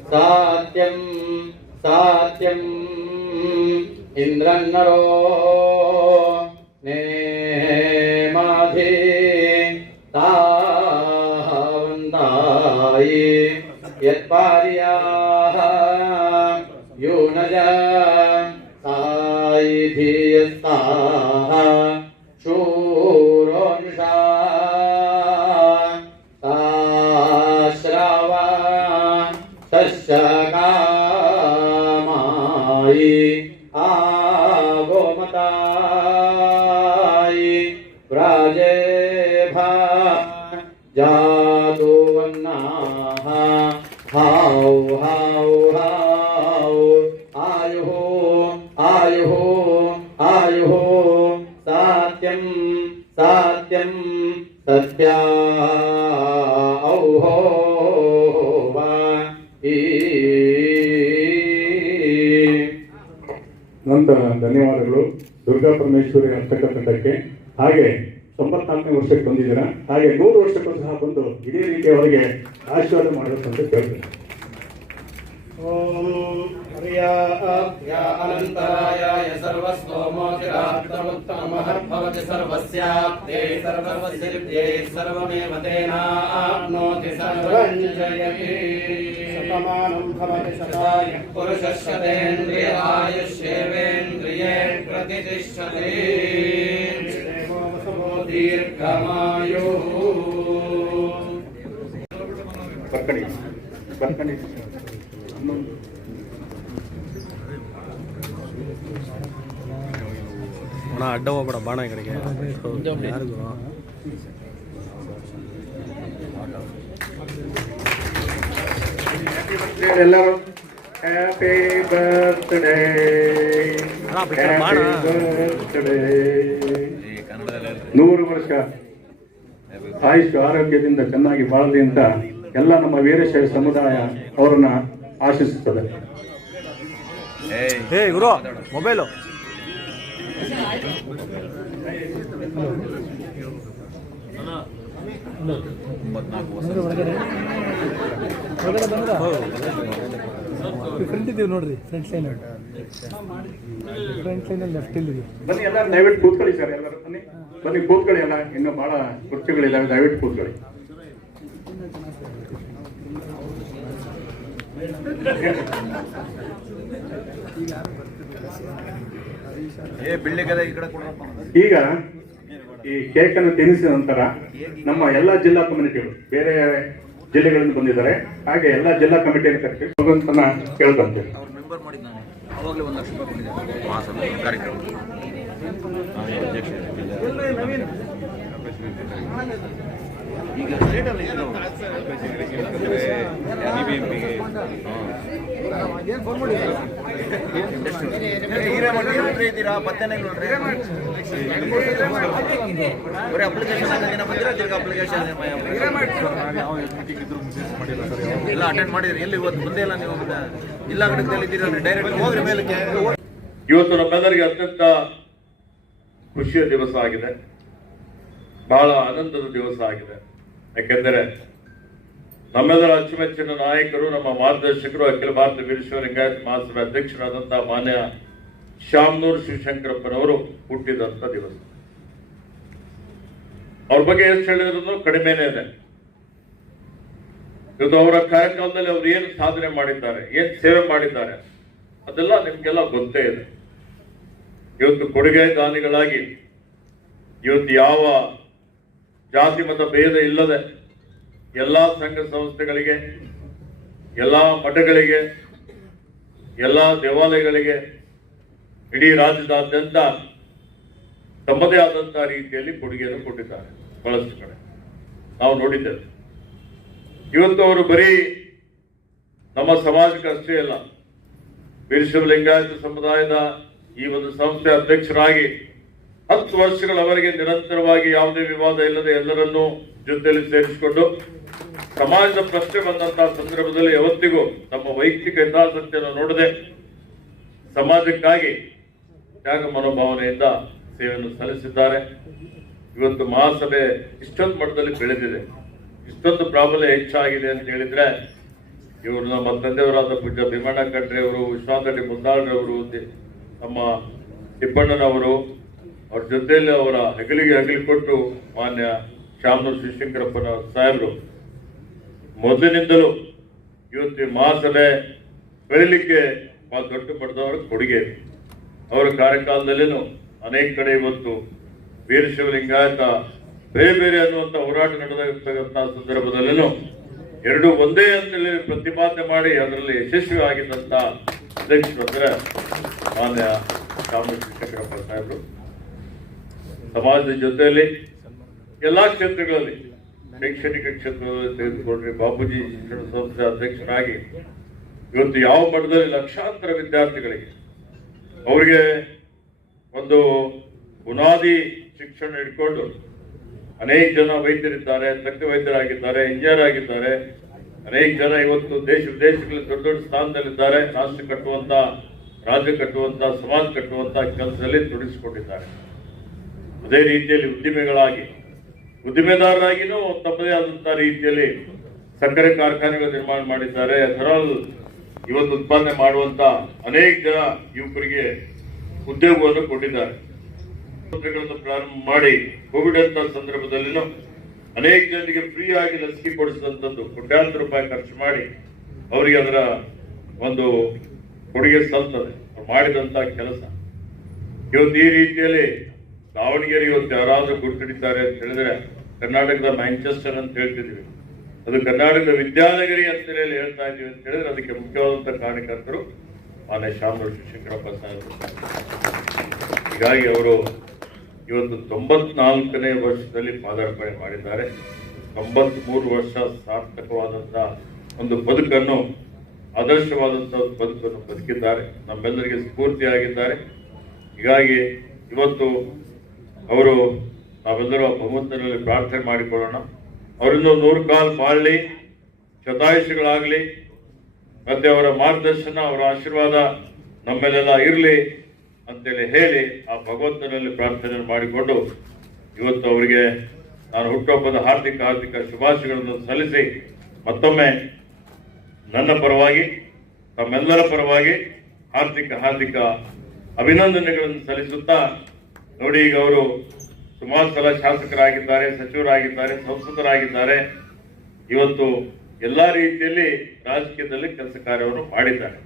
सात्यं सात्यं इंद्रन्नरो नेमाधि तावन्ताय यत्पार्याः यूनज सायधीयस्ताः शूरोनिषा ताश्रावा तस्यकामाय आवोमताय व्राजेभा जातुवन्नाः how how how आयुः आयुः आयुः सात्यं सात्यं सत्या औहो ನಂತರ ಧನ್ಯವಾದಗಳು ದುರ್ಗಾ ಪರಮೇಶ್ವರಿ ನರ್ತಕ ತಂಡಕ್ಕೆ. ಹಾಗೆ 94ನೇ ವರ್ಷಕ್ಕೆ ಬಂದಿದ್ದೀರಾ, ಹಾಗೆ 100 ವರ್ಷಕ್ಕೂ ಸಹ ಬಂದು ಇದೇ ರೀತಿಯ ಅವರಿಗೆ ಆಶೀರ್ವಾದ ಮಾಡಬೇಕಂತ ಕೇಳ್ತೀನಿ. ಓಂ ಅನಂತರಾಯ ಸರ್ವಸ್ತೋಮೋತಿರಾತ್ತಮುತ್ತಮಃ ಸರ್ವಸ್ಯಾಪ್ತೇ ಸರ್ವಸಿದ್ಧೇ ಸರ್ವಮೇವ ತೇನಾಪ್ನೋತಿ ಸರ್ವಂ ಜಯತಿ ಶತಮಾನಂ ಭವತಿ ಶತಾಯ ಪುರುಷಶ್ಚತೇಂದ್ರಿಯಾಯುಷ್ಯೇವೇಂದ್ರಿಯೇ ಪ್ರತಿಷ್ಠತೆ ದೇವೋ ವಸವೋ ದೀರ್ಘಮಾಯುಃ. ಬರ್ಕಣಿ ಅಡ್ಡ ಹೋಗ್ಬೇಡ ಬಾಣ ಈ ಕಡೆಗೆ ಯಾರಿಗೂ ಎಲ್ಲರೂ ಹ್ಯಾಪಿ ಬರ್ತ್ಡೇ 100 ವರ್ಷ ಆಯುಷ್ ಆರೋಗ್ಯದಿಂದ ಚೆನ್ನಾಗಿ ಬಾಳಲಿ ಅಂತ ಎಲ್ಲ ನಮ್ಮ ವೀರಶೈವ ಸಮುದಾಯ ಅವರನ್ನ ಆಶಿಸುತ್ತದೆ. ಹೇ ಗುರು ಮೊಬೈಲು ಫ್ರಂಟ್ ಇದೀವಿ ನೋಡ್ರಿ, ಫ್ರಂಟ್ ಲೈನ್ ಲೆಫ್ಟ್ ಇಲ್ಲಿ. ಬನ್ನಿ ಎಲ್ಲ ದಯವಿಟ್ಟು ಕೂತ್ಕೊಳ್ಳಿ ಸರ್, ಎಲ್ಲರೂ ಬನ್ನಿ ಕೂತ್ಕೊಳ್ಳಿ. ಎಲ್ಲ ಇನ್ನೂ ಬಹಳ ಕುರ್ಚಿಗಳಿದ್ದಾವೆ, ದಯವಿಟ್ಟು ಕೂತ್ಕೊಳ್ಳಿ. ಈಗ ಈ ಕೇಕ್ ಅನ್ನು ತಿನ್ನಿಸಿದ ನಂತರ ನಮ್ಮ ಎಲ್ಲಾ ಜಿಲ್ಲಾ ಕಮ್ಯುನಿಟಿಗಳು ಬೇರೆ ಜಿಲ್ಲೆಗಳಿಂದ ಬಂದಿದ್ದಾರೆ, ಹಾಗೆ ಎಲ್ಲಾ ಜಿಲ್ಲಾ ಕಮಿಟಿಯನ್ನು ಕರೆಸಿ ಭಗವಂತನ ಕೇಳ್ಕೊಂತೀವಿ. ಈಗ ಸ್ಟೇಟಲ್ಲಿ ಇದ್ದೀರಾ ಪತ್ತೆನೇ ನೋಡ್ರಿ ಬರೀ ಅಪ್ಲಿಕೇಶನ್ ಬಂದಿರ ತಿರ್ಗ ಅಪ್ಲಿಕೇಶನ್ ಎಲ್ಲ ಅಟೆಂಡ್ ಮಾಡಿದ್ರಿ. ಎಲ್ಲಿ ಇವತ್ತು ಬಂದೇ ಇಲ್ಲ ನೀವು, ಜಿಲ್ಲಾ ಘಟಕದಲ್ಲಿ ಇದ್ದೀರಾ, ಡೈರೆಕ್ಟ್ ಹೋಗ್ರಿ ಮೇಲಕ್ಕೆ. ಇವತ್ತು ನಮ್ಮೆಲ್ಲರಿಗೆ ಅತ್ಯಂತ ಖುಷಿಯ ದಿವಸ ಆಗಿದೆ, ಬಹಳ ಆನಂದದ ದಿವಸ ಆಗಿದೆ. ಯಾಕೆಂದರೆ ನಮ್ಮೆಲ್ಲರ ಅಚ್ಚುಮೆಚ್ಚಿನ ನಾಯಕರು, ನಮ್ಮ ಮಾರ್ಗದರ್ಶಕರು, ಅಖಿಲ ಭಾರತ ವೀರಶೈವ ಲಿಂಗಾಯತ ಮಹಾಸಭೆ ಅಧ್ಯಕ್ಷರಾದಂತಹ ಮಾನ್ಯ ಶಾಮನೂರು ಶಿವಶಂಕರಪ್ಪನವರು ಹುಟ್ಟಿದಂತ ದಿವಸ. ಅವ್ರ ಬಗ್ಗೆ ಎಷ್ಟು ಹೇಳಿದ್ರು ಕಡಿಮೆನೇ ಇದೆ. ಇವತ್ತು ಅವರ ಕಾರ್ಯಕ್ರಮದಲ್ಲಿ ಅವ್ರು ಏನು ಸಾಧನೆ ಮಾಡಿದ್ದಾರೆ, ಏನ್ ಸೇವೆ ಮಾಡಿದ್ದಾರೆ ಅದೆಲ್ಲ ನಿಮ್ಗೆಲ್ಲ ಗೊತ್ತೇ ಇದೆ. ಇವತ್ತು ಕೊಡುಗೆ ದಾನಿಗಳಾಗಿ ಇವತ್ತು ಯಾವ ಜಾತಿ ಮತ ಭೇದ ಇಲ್ಲದೆ ಎಲ್ಲಾ ಸಂಘ ಸಂಸ್ಥೆಗಳಿಗೆ, ಎಲ್ಲಾ ಮಠಗಳಿಗೆ, ಎಲ್ಲಾ ದೇವಾಲಯಗಳಿಗೆ ಇಡೀ ರಾಜ್ಯದಾದ್ಯಂತ ತಮ್ಮದೇ ಆದಂತಹ ರೀತಿಯಲ್ಲಿ ಕೊಡುಗೆಯನ್ನು ಕೊಟ್ಟಿದ್ದಾರೆ. ಬಹಳಷ್ಟು ಕಡೆ ನಾವು ನೋಡಿದ್ದೇವೆ. ಇವತ್ತು ಅವರು ಬರೀ ನಮ್ಮ ಸಮಾಜಕ್ಕೆ ಅಷ್ಟೇ ಅಲ್ಲ, ವೀರಶೈವ ಲಿಂಗಾಯತ ಸಮುದಾಯದ ಈ ಒಂದು ಸಂಸ್ಥೆ ಅಧ್ಯಕ್ಷರಾಗಿ 10 ವರ್ಷಗಳವರೆಗೆ ನಿರಂತರವಾಗಿ ಯಾವುದೇ ವಿವಾದ ಇಲ್ಲದೆ ಎಲ್ಲರನ್ನೂ ಜೊತೆಯಲ್ಲಿ ಸೇರಿಸಿಕೊಂಡು ಸಮಾಜದ ಪ್ರಶ್ನೆ ಬಂದಂತಹ ಸಂದರ್ಭದಲ್ಲಿ ಯಾವತ್ತಿಗೂ ತಮ್ಮ ವೈಯಕ್ತಿಕ ಹಿತಾಸಕ್ತಿಯನ್ನು ನೋಡದೆ ಸಮಾಜಕ್ಕಾಗಿ ತ್ಯಾಗ ಮನೋಭಾವನೆಯಿಂದ ಸೇವೆಯನ್ನು ಸಲ್ಲಿಸಿದ್ದಾರೆ. ಇವತ್ತು ಮಹಾಸಭೆ ಇಷ್ಟೊಂದು ಮಟ್ಟದಲ್ಲಿ ಬೆಳೆದಿದೆ, ಇಷ್ಟೊಂದು ಪ್ರಾಬಲ್ಯ ಹೆಚ್ಚಾಗಿದೆ ಅಂತ ಹೇಳಿದ್ರೆ ಇವರು ನಮ್ಮ ತಂದೆಯವರಾದ ಪೂಜ್ಯ ಭೀಮಣ್ಣ ಖಂಡ್ರೆ ಅವರು, ವಿಶ್ವನಾಥ ಮುದ್ದಾಳ್ರವರು, ನಮ್ಮ ತಿಪ್ಪಣ್ಣನವರು, ಅವ್ರ ಜೊತೆಯಲ್ಲಿ ಅವರ ಹೆಗಲಿಗೆ ಹೆಗಲಿ ಕೊಟ್ಟು ಮಾನ್ಯ ಶಾಮನೂರು ಶಿವಶಂಕರಪ್ಪನ ಸಾಹೇಬರು ಮೊದಲಿನಿಂದಲೂ ಇವತ್ತು ಮಹಾಸಭೆ ಬೆಳಿಲಿಕ್ಕೆ ಬಹಳ ದೊಡ್ಡ ಮಟ್ಟದವರ ಕೊಡುಗೆ. ಅವರ ಕಾರ್ಯಕಾಲದಲ್ಲೇನು ಅನೇಕ ಕಡೆ ಇವತ್ತು ವೀರಶೈವ ಲಿಂಗಾಯತ ಬೇರೆ ಬೇರೆ ಅನ್ನುವಂಥ ಹೋರಾಟ ನಡೆದಂತಹ ಸಂದರ್ಭದಲ್ಲೇನು ಎರಡು ಒಂದೇ ಅಂತೇಳಿ ಪ್ರತಿಪಾದನೆ ಮಾಡಿ ಅದರಲ್ಲಿ ಯಶಸ್ವಿ ಆಗಿದ್ದಂತ ಅಧ್ಯಕ್ಷರು ಅಂದ್ರೆ ಮಾನ್ಯ ಶಾಮನೂರು ಶಿವಶಂಕರಪ್ಪ ಸಾಹೇಬರು. ಸಮಾಜದ ಜೊತೆಯಲ್ಲಿ ಎಲ್ಲಾ ಕ್ಷೇತ್ರಗಳಲ್ಲಿ ಶೈಕ್ಷಣಿಕ ಕ್ಷೇತ್ರದಲ್ಲಿ ತೆಗೆದುಕೊಂಡ್ರೆ ಬಾಪೂಜಿ ಶಿಕ್ಷಣ ಸಂಸ್ಥೆ ಅಧ್ಯಕ್ಷರಾಗಿ ಇವತ್ತು ಯಾವ ಮಟ್ಟದಲ್ಲಿ ಲಕ್ಷಾಂತರ ವಿದ್ಯಾರ್ಥಿಗಳಿಗೆ ಅವರಿಗೆ ಒಂದು ಬುನಾದಿ ಶಿಕ್ಷಣ ಇಟ್ಕೊಂಡು ಅನೇಕ ಜನ ವೈದ್ಯರಿದ್ದಾರೆ, ತಜ್ಞ ವೈದ್ಯರಾಗಿದ್ದಾರೆ, ಇಂಜಿನಿಯರ್ ಆಗಿದ್ದಾರೆ, ಅನೇಕ ಜನ ಇವತ್ತು ದೇಶ ವಿದೇಶಗಳಲ್ಲಿ ದೊಡ್ಡ ದೊಡ್ಡ ಸ್ಥಾನದಲ್ಲಿದ್ದಾರೆ. ರಾಷ್ಟ್ರ ಕಟ್ಟುವಂತ, ರಾಜ್ಯ ಕಟ್ಟುವಂತ, ಸಮಾಜ ಕಟ್ಟುವಂತ ಕೆಲಸದಲ್ಲಿ ತೊಡಗಿಸಿಕೊಂಡಿದ್ದಾರೆ. ಅದೇ ರೀತಿಯಲ್ಲಿ ಉದ್ದಿಮೆದಾರರಾಗಿನೂ ತಮ್ಮದೇ ಆದಂತಹ ರೀತಿಯಲ್ಲಿ ಸಕ್ಕರೆ ಕಾರ್ಖಾನೆಗಳ ನಿರ್ಮಾಣ ಮಾಡಿದ್ದಾರೆ. ಎಥನಾಲ್ ಇವತ್ತು ಉತ್ಪಾದನೆ ಮಾಡುವಂತ ಅನೇಕ ಜನ ಯುವಕರಿಗೆ ಉದ್ಯೋಗವನ್ನು ಕೊಟ್ಟಿದ್ದಾರೆ. ಪ್ರಾರಂಭ ಮಾಡಿ ಕೋವಿಡ್ ಅಂತ ಸಂದರ್ಭದಲ್ಲಿನೂ ಅನೇಕ ಜನರಿಗೆ ಫ್ರೀ ಆಗಿ ಲಸಿಕೆ ಕೊಡಿಸಿದಂಥದ್ದು, ಕೋಟ್ಯಾಂತರ ರೂಪಾಯಿ ಖರ್ಚು ಮಾಡಿ ಅವರಿಗೆ ಅದರ ಒಂದು ಕೊಡುಗೆ ಸಲ್ತದೆ ಮಾಡಿದಂತ ಕೆಲಸ. ಇವತ್ತು ಈ ರೀತಿಯಲ್ಲಿ ದಾವಣಗೆರೆ ಇವತ್ತು ಯಾರಾದ್ರೂ ಗುರುತಿಡಿತಾರೆ ಅಂತ ಹೇಳಿದ್ರೆ ಕರ್ನಾಟಕದ ಮ್ಯಾಂಚೆಸ್ಟರ್ ಅಂತ ಹೇಳ್ತಿದೀವಿ, ಅದು ಕರ್ನಾಟಕದ ವಿದ್ಯಾನಗರಿ ಅಂತ ಹೇಳಿ ಹೇಳ್ತಾ ಇದೀವಿ ಅಂತ ಹೇಳಿದ್ರೆ ಅದಕ್ಕೆ ಮುಖ್ಯವಾದಂತ ಕಾರಣಕರ್ತರು ಮಾನ್ಯ ಶಾಮನೂರು ಶಿವಶಂಕರಪ್ಪ ಸಾಹೇಬರು. ಹೀಗಾಗಿ ಅವರು ಇವತ್ತು 94ನೇ ವರ್ಷದಲ್ಲಿ ಪಾದಾರ್ಪಣೆ ಮಾಡಿದ್ದಾರೆ. 93 ವರ್ಷ ಸಾರ್ಥಕವಾದಂತ ಒಂದು ಬದುಕನ್ನು, ಆದರ್ಶವಾದಂತಹ ಬದುಕನ್ನು ಬದುಕಿದ್ದಾರೆ, ನಮ್ಮೆಲ್ಲರಿಗೆ ಸ್ಫೂರ್ತಿಯಾಗಿದ್ದಾರೆ. ಹೀಗಾಗಿ ಇವತ್ತು ಅವರು ನಾವೆಲ್ಲರೂ ಭಗವಂತನಲ್ಲಿ ಪ್ರಾರ್ಥನೆ ಮಾಡಿಕೊಳ್ಳೋಣ, ಅವರಿಂದ 100 ಕಾಲ ಬಾಳಲಿ, ಶತಾಯುಷಿಗಳಾಗ್ಲಿ, ಮತ್ತೆ ಅವರ ಮಾರ್ಗದರ್ಶನ, ಅವರ ಆಶೀರ್ವಾದ ನಮ್ಮೆಲ್ಲೆಲ್ಲ ಇರಲಿ ಅಂತೇಳಿ ಹೇಳಿ ಆ ಭಗವಂತನಲ್ಲಿ ಪ್ರಾರ್ಥನೆ ಮಾಡಿಕೊಂಡು ಇವತ್ತು ಅವರಿಗೆ ನಾನು ಹುಟ್ಟುಹಬ್ಬದ ಹಾರ್ದಿಕ ಶುಭಾಶಯಗಳನ್ನು ಸಲ್ಲಿಸಿ ಮತ್ತೊಮ್ಮೆ ನನ್ನ ಪರವಾಗಿ ತಮ್ಮೆಲ್ಲರ ಪರವಾಗಿ ಹಾರ್ದಿಕ ಅಭಿನಂದನೆಗಳನ್ನು ಸಲ್ಲಿಸುತ್ತಾ, ನೋಡಿ ಈಗ ಅವರು ಸುಮಾರು ಸಲ ಶಾಸಕರಾಗಿದ್ದಾರೆ, ಸಚಿವರಾಗಿದ್ದಾರೆ, ಸಂಸದರಾಗಿದ್ದಾರೆ, ಇವತ್ತು ಎಲ್ಲಾ ರೀತಿಯಲ್ಲಿ ರಾಜಕೀಯದಲ್ಲಿ ಕೆಲಸ ಕಾರ್ಯವನ್ನು ಮಾಡಿದ್ದಾರೆ.